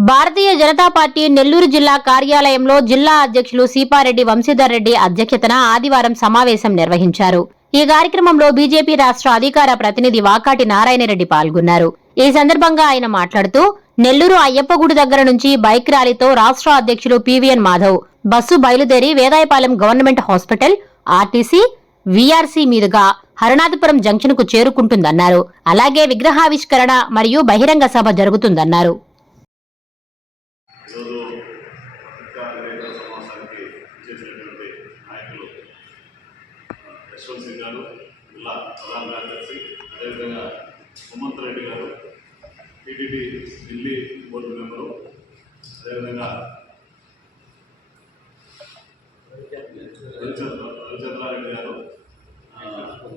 Bharatiya Janata party Nellore జిల్లా కార్యాలయంలో జిల్లా అధ్యక్షులు సీపారెడ్డి వంశీధర్ రెడ్డి అధ్యక్షతన ఆదివారం సమావేశం నిర్వహించారు. ఈ కార్యక్రమంలో బీజేపీ రాష్ట్ర అధికార ప్రతినిధి వాకాటి నారాయణరెడ్డి పాల్గొన్నారు. ఈ సందర్భంగా ఆయన మాట్లాడుతూ నెల్లూరు అయ్యప్పగుడి దగ్గర నుంచి బైక్ ర్యాలీతో రాష్ట్ర అధ్యక్షులు P V N Madhav bus బయలుదేరి Vedayapalem government hospital RTC VRC మీదుగా హరణాధిపురం జంక్షన్కు చేరుకుంటుందన్నారు. అలాగే విగ్రహావిష్కరణ మరియు బహిరంగ సభ జరుగుతుందన్నారు ఈరోజు పత్రికా విలేకరుల సమావేశానికి చేసినటువంటి నాయకులు ఆ, యశ్వంత్ సింగ్ గారు జిల్లా ప్రధాన కార్యదర్శి అదేవిధంగా సుమంత్ రెడ్డి గారు టీటీడీ ఢిల్లీ బోర్డు మెంబరు అదేవిధంగా రవిచంద్ర రవిచంద్రారెడ్డి గారు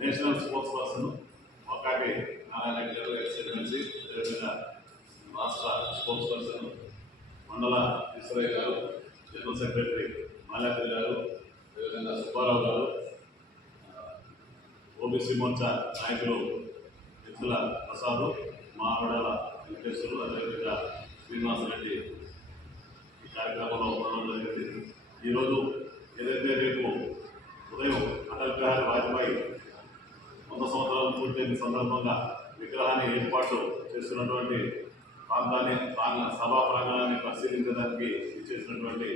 నేషనల్ స్పోర్ట్స్ పర్సన్ ఒకటి నారాయణ రెడ్డి గారు ఎక్స్ఎల్ఎన్సీ అదేవిధంగా రాష్ట్ర స్పోర్ట్స్ పర్సన్ మండల ఈశ్వరయ్య గారు జనరల్ సెక్రటరీ మాలాపల్లి గారు అదేవిధంగా సుబ్బారావు గారు ఓబీసీ మోర్చా నాయకులు మిత్రుల ప్రసాద్ మామిడాల వెంకటేశ్వరులు అదేవిధంగా శ్రీనివాసరెడ్డి ఈ కార్యక్రమంలో ఉండడం జరిగింది. ఈరోజు ఏదైతే రేపు ఉదయం అటల్ బిహారీ వాజ్పేయి వంద సంవత్సరాలు పూర్తయిన సందర్భంగా విగ్రహాన్ని ఏర్పాటు చేస్తున్నటువంటి ప్రాంతాన్ని ప్రాంగణ సభా ప్రాంగణాన్ని పరిశీలించడానికి ఇచ్చేసినటువంటి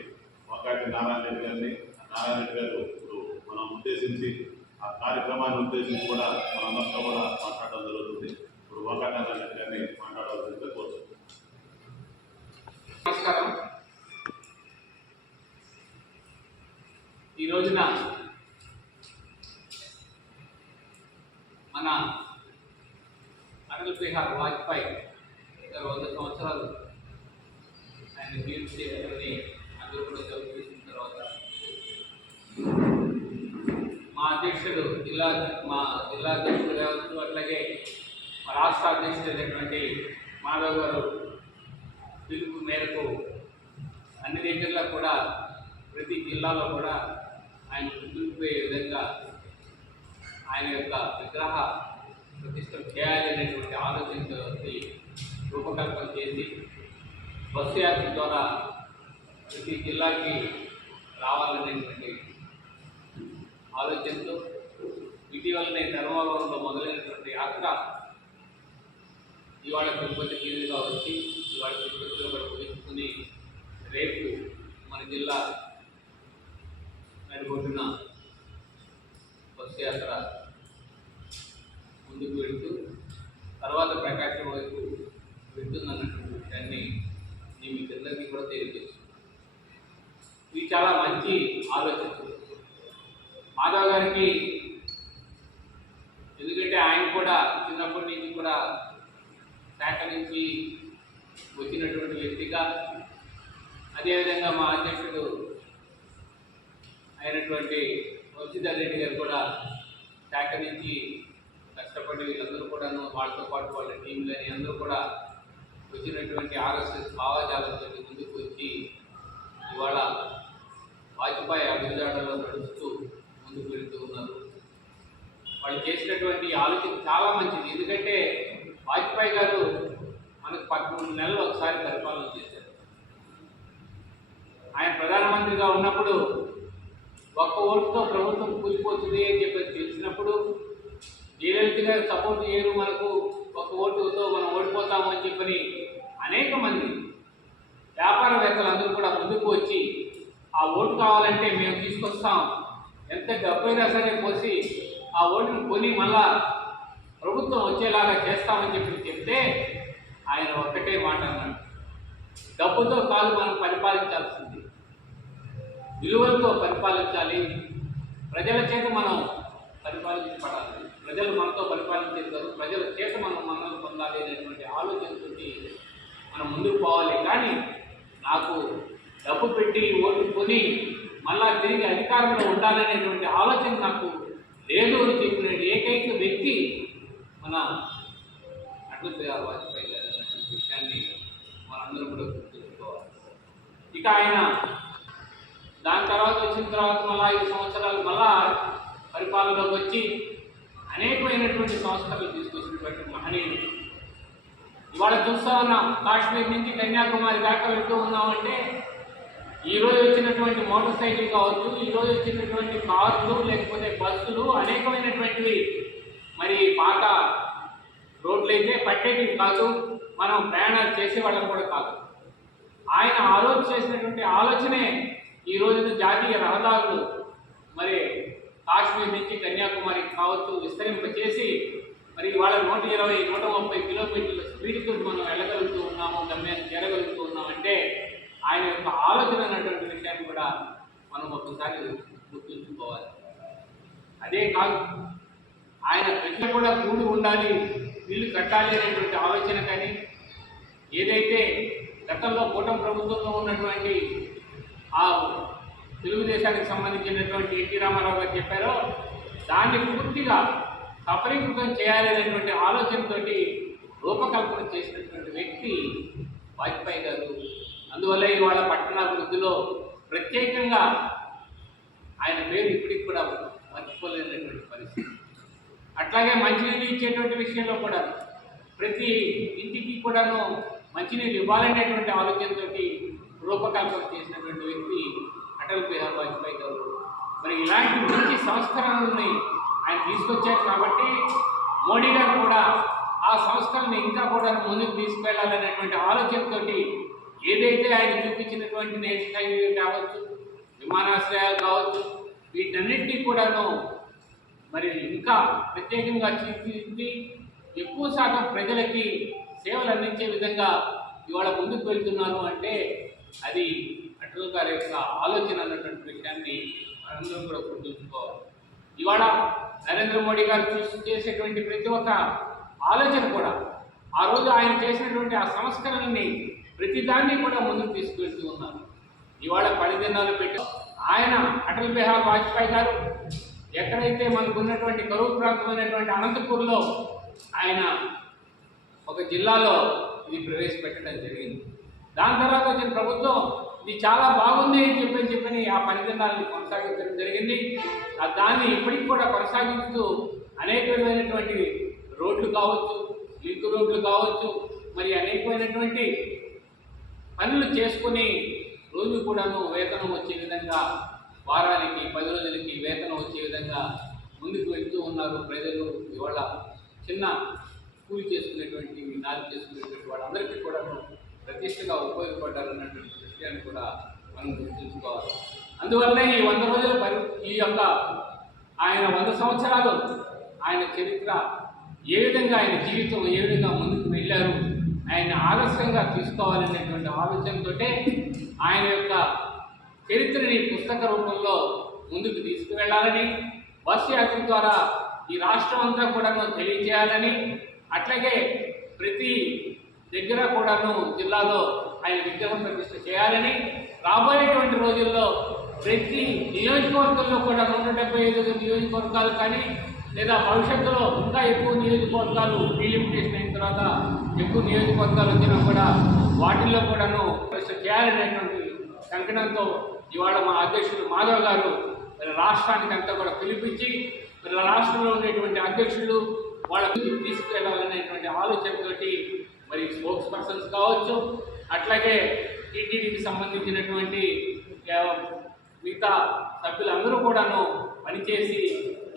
వంకాటి నారాయణ రెడ్డి గారిని. నారాయణ రెడ్డి గారు ఇప్పుడు మనం ఉద్దేశించి ఆ కార్యక్రమాన్ని ఉద్దేశించి కూడా మనందరితో కూడా మాట్లాడడం జరుగుతుంది. ఇప్పుడు ఒకటి గారిని మాట్లాడవలసిందిగా కోరుతున్నాను నమస్కారం. ఈ రోజున మన అటల్ బిహార్ వాజ్పేయి గారు వంద సంవత్సరాలు ఆయన జీవిత అధ్యక్షుడు జిల్లా మా జిల్లా అధ్యక్షుడు కావచ్చు అట్లాగే మా రాష్ట్ర అధ్యక్షుడు అయినటువంటి మాధవ్ గారు పిలుపు మేరకు అన్ని దగ్గరలో కూడా ప్రతి జిల్లాలో కూడా ఆయన ముందుకు విధంగా ఆయన యొక్క విగ్రహ ప్రతిష్టం చేయాలి అనేటువంటి ఆలోచనతో రూపకల్పన చేసి బస్సు యాత్ర ద్వారా ప్రతి జిల్లాకి రావాలనేటువంటి ఆలోచనతో ఇటీవలనే ధర్మవరంలో మొదలైనటువంటి యాత్ర ఇవాళ తిరుపతి మీదుగా వచ్చి ఇవాళ తిరుపతిలో కూడా ముగించుకుని రేపు మన జిల్లా నడిపోతున్న బస్సు యాత్ర ముందుకు వెళ్తూ తర్వాత ప్రకాశం వైపు వెళ్తుందన్నటువంటి విషయాన్ని నేను మీ కిందకి కూడా తెలియజేస్తున్నాను. ఇది చాలా మంచి ఆలోచన. మాధవ్ గారికి ఎందుకంటే ఆయన కూడా చిన్నప్పటి నుంచి కూడా శాఖ నుంచి వచ్చినటువంటి వ్యక్తిగా అదేవిధంగా మా అధ్యక్షుడు అయినటువంటి వంశీధర్ రెడ్డి గారు కూడా శాఖ నుంచి కష్టపడి వీళ్ళందరూ కూడాను వాళ్ళతో పాటు వాళ్ళ టీం కానీ అందరూ కూడా వచ్చినటువంటి ఆర్ఎస్ఎస్ భావజాలంతో ముందుకు వచ్చి ఇవాళ వాజ్పేయి అభివృద్ధిలో నడుస్తూ వాళ్ళు చేసినటువంటి ఆలోచన చాలా మంచిది. ఎందుకంటే వాజ్పేయి గారు మనకు పదమూడు నెలలు ఒకసారి పరిపాలన చేశారు. ఆయన ప్రధానమంత్రిగా ఉన్నప్పుడు ఒక్క ఓటుతో ప్రభుత్వం కూలిపోతుంది అని చెప్పి తెలిసినప్పుడు జయలలిత గారు సపోర్ట్ చేయరు మనకు ఒక్క ఓటుతో మనం ఓడిపోతాము అని చెప్పని అనేక మంది వ్యాపారవేత్తలు అందరూ కూడా ముందుకు వచ్చి ఆ ఓటు కావాలంటే మేము తీసుకొస్తాం. ఎంత డబ్బైనా సరే పోసి ఆ ఓటును కొని మళ్ళా ప్రభుత్వం వచ్చేలాగా చేస్తామని చెప్పి చెప్తే ఆయన ఒక్కటే మాట అన్నాడు. డబ్బుతో కాదు మనం పరిపాలించాల్సింది. విలువలతో పరిపాలించాలి. ప్రజల చేత మనం పరిపాలించబడాలి. ప్రజలు మనతో పరిపాలించేది కాదు ప్రజల చేత మనం మన్నలు పొందాలి అనేటువంటి ఆలోచనతో మనం ముందుకు పోవాలి. కానీ నాకు డబ్బు పెట్టి ఓటు కొని మళ్ళా తిరిగి అధికారంలో ఉండాలనేటువంటి ఆలోచన నాకు లేదు అని చెప్పిన ఏకైక వ్యక్తి మన అటల్ బిహారీ వాజ్పేయి గారు అన్నటువంటి విషయాన్ని మనందరూ కూడా గుర్తుంచుకోవాలి. ఇక ఆయన దాని తర్వాత వచ్చిన తర్వాత మళ్ళా ఐదు సంవత్సరాలు మళ్ళా పరిపాలనలోకి వచ్చి అనేకమైనటువంటి సంస్కరణలు తీసుకొచ్చినటువంటి మహనీయుడు. ఇవాళ చూస్తా ఉన్నాం కాశ్మీర్ నుంచి కన్యాకుమారి దాకా వెళ్తూ ఉన్నామంటే ఈ రోజు వచ్చినటువంటి మోటార్ సైకిల్ కావచ్చు ఈరోజు వచ్చినటువంటి కార్లు లేకపోతే బస్సులు అనేకమైనటువంటివి. మరి పాత రోడ్లు అయితే పట్టేటివి కాదు మనం ప్రయాణాలు చేసేవాళ్ళం కూడా కాదు. ఆయన ఆలోచన చేసినటువంటి ఆలోచనే ఈ రోజున జాతీయ రహదారులు. మరి కాశ్మీర్ నుంచి కన్యాకుమారి కావచ్చు విస్తరింపచేసి మరి ఇవాళ నూట ఇరవై నూట ముప్పై కిలోమీటర్ల స్పీడ్తో మనం వెళ్ళగలుగుతూ ఉన్నాము గమ్యాన్ని చేరగలుగుతూ ఉన్నామంటే ఆయన యొక్క ఆలోచన అనేటువంటి విషయాన్ని కూడా మనం ఒక్కసారి గుర్తుంచుకోవాలి. అదే కాదు ఆయన ప్రజలు కూడా కూడి ఉండాలి ఇల్లు కట్టాలి అనేటువంటి ఆలోచన కానీ ఏదైతే గతంలో కూటమి ప్రభుత్వంలో ఉన్నటువంటి ఆ తెలుగుదేశానికి సంబంధించినటువంటి ఎన్టీ రామారావు గారు చెప్పారో దాన్ని పూర్తిగా సఫలీకృతం చేయాలనేటువంటి ఆలోచనతోటి రూపకల్పన చేసినటువంటి వ్యక్తి వాజ్పేయి గారు. అందువల్ల ఇవాళ పట్టణాభివృద్ధిలో ప్రత్యేకంగా ఆయన పేరు ఇప్పటికి కూడా మర్చిపోలేనటువంటి పరిస్థితి. అట్లాగే మంచినీళ్ళు ఇచ్చేటువంటి విషయంలో కూడా ప్రతి ఇంటికి కూడాను మంచినీళ్ళు ఇవ్వాలనేటువంటి ఆలోచనతోటి రూపకల్పన చేసినటువంటి వ్యక్తి అటల్ బిహారీ వాజ్పేయి గారు. మరి ఇలాంటి మంచి సంస్కరణల్ని ఆయన తీసుకొచ్చారు కాబట్టి మోడీ గారు కూడా ఆ సంస్కరణని ఇంకా కూడా ముందుకు తీసుకెళ్ళాలనేటువంటి ఆలోచనతోటి ఏదైతే ఆయన చూపించినటువంటి నేషనల్ హైవే కావచ్చు విమానాశ్రయాలు కావచ్చు వీటన్నిటినీ కూడాను మరి ఇంకా ప్రత్యేకంగా తీర్చిదిద్ది ఎక్కువ శాతం ప్రజలకి సేవలు అందించే విధంగా ఇవాళ ముందుకు వెళ్తున్నాను అంటే అది అటల్ గారి యొక్క ఆలోచన అన్నటువంటి విషయాన్ని మనందరం కూడా గుర్తుంచుకోవాలి. ఇవాళ నరేంద్ర మోడీ గారు చూసి చేసేటువంటి ప్రతి ఒక్క ఆలోచన కూడా ఆ రోజు ఆయన చేసినటువంటి ఆ సంస్కరణని ప్రతిదాన్ని కూడా ముందుకు తీసుకువెళ్తూ ఉన్నారు. ఇవాళ పనిదినాలు పెట్టి ఆయన అటల్ బిహారీ వాజ్పేయి గారు ఎక్కడైతే మనకు ఉన్నటువంటి కరువు ప్రాంతమైనటువంటి అనంతపూర్లో ఆయన ఒక జిల్లాలో ఇది ప్రవేశపెట్టడం జరిగింది. దాని తర్వాత వచ్చిన ప్రభుత్వం ఇది చాలా బాగుంది అని చెప్పని చెప్పని ఆ పనిదినాలను కొనసాగించడం జరిగింది. ఆ దాన్ని ఇప్పటికి కూడా కొనసాగిస్తూ అనేకమైనటువంటి రోడ్లు కావచ్చు లింక్ రోడ్లు కావచ్చు మరి అనేకమైనటువంటి పనులు చేసుకుని రోజు కూడాను వేతనం వచ్చే విధంగా వారానికి పది రోజులకి వేతనం వచ్చే విధంగా ముందుకు వెళ్తూ ఉన్నారు ప్రజలు. ఇవాళ చిన్న కూలి చేసుకునేటువంటి నాలు చేసుకునేటువంటి వాళ్ళందరికీ కూడా ప్రతిష్టగా ఉపయోగపడ్డారు అన్నటువంటి విషయాన్ని కూడా మనం గుర్తుంచుకోవాలి. అందువల్లనే ఈ వంద రోజుల పరి ఈ యొక్క ఆయన వంద సంవత్సరాలు ఆయన చరిత్ర ఏ విధంగా ఆయన జీవితం ఏ విధంగా ముందుకు వెళ్ళారు ఆయన ఆదర్శంగా తీసుకోవాలనేటువంటి ఆలోచనతో ఆయన యొక్క చరిత్రని పుస్తక రూపంలో ముందుకు తీసుకువెళ్ళాలని బస్ యాత్ర ద్వారా ఈ రాష్ట్రం అంతా కూడాను తెలియజేయాలని అట్లాగే ప్రతి దగ్గర కూడాను జిల్లాలో ఆయన విగ్రహం ప్రతిష్ట చేయాలని రాబోయేటువంటి రోజుల్లో ప్రతి నియోజకవర్గంలో కూడా నూట డెబ్బై ఐదు నియోజకవర్గాలు కానీ లేదా భవిష్యత్తులో ఇంకా ఎక్కువ నియోజకవర్గాలు డీలిమిటేషన్ అయిన తర్వాత ఎక్కువ నియోజకవర్గాలు వచ్చినా కూడా వాటిల్లో కూడాను చేయాలనేటువంటి కంకణంతో ఇవాళ మా అధ్యక్షుడు మాధవ్ గారు రాష్ట్రానికి అంతా కూడా పిలిపించి మరి రాష్ట్రంలో ఉండేటువంటి అధ్యక్షులు వాళ్ళకు తీసుకెళ్ళాలనేటువంటి ఆలోచనతోటి మరి స్పోక్స్ పర్సన్స్ కావచ్చు అట్లాగే టీటీడీకి సంబంధించినటువంటి మిగతా సభ్యులందరూ కూడాను పనిచేసి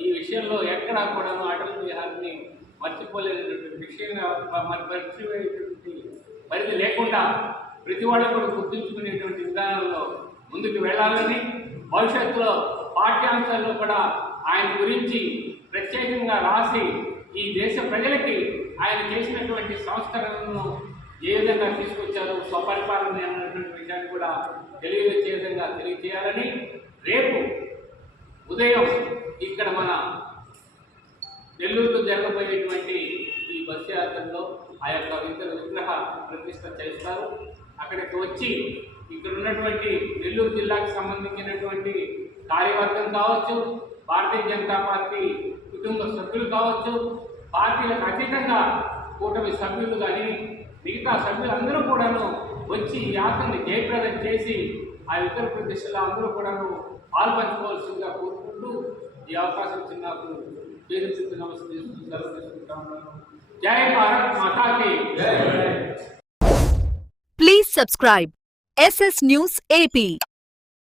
ఈ విషయంలో ఎక్కడా కూడాను అటల్ బిహార్ని మర్చిపోలేనటువంటి విషయం మరి మర్చిపోయేటువంటి పరిధి లేకుండా ప్రతి వాళ్ళు కూడా గుర్తుంచుకునేటువంటి విధానంలో ముందుకు వెళ్ళాలని భవిష్యత్తులో పాఠ్యాంశాల్లో కూడా ఆయన గురించి ప్రత్యేకంగా రాసి ఈ దేశ ప్రజలకి ఆయన చేసినటువంటి సంస్కరణలను ఏ విధంగా తీసుకొచ్చారు స్వపరిపాలన అన్నటువంటి విషయాన్ని కూడా తెలియజే విధంగా తెలియజేయాలని రేపు ఉదయం ఇక్కడ మన నెల్లూరులో జరగబోయేటువంటి ఈ బస్సు యాత్రలో ఆ యొక్క ఇతర విగ్రహ ప్రతిష్ట చేస్తారు. అక్కడికి వచ్చి ఇక్కడ ఉన్నటువంటి నెల్లూరు జిల్లాకు సంబంధించినటువంటి కార్యవర్గం కావచ్చు భారతీయ జనతా పార్టీ కుటుంబ సభ్యులు కావచ్చు పార్టీలకు అతీతంగా కూటమి సభ్యులు కానీ మిగతా సభ్యులందరూ కూడాను వచ్చి యాత్రని జయప్రదం చేసి ఆ ఇతర ప్రతిష్టలు అందరూ కూడాను పాల్పంచుకోవాల్సిందిగా కోరుకుంటూ ఈ అవకాశం చిన్నప్పుడు जय भारत माता की जय please subscribe S S news AP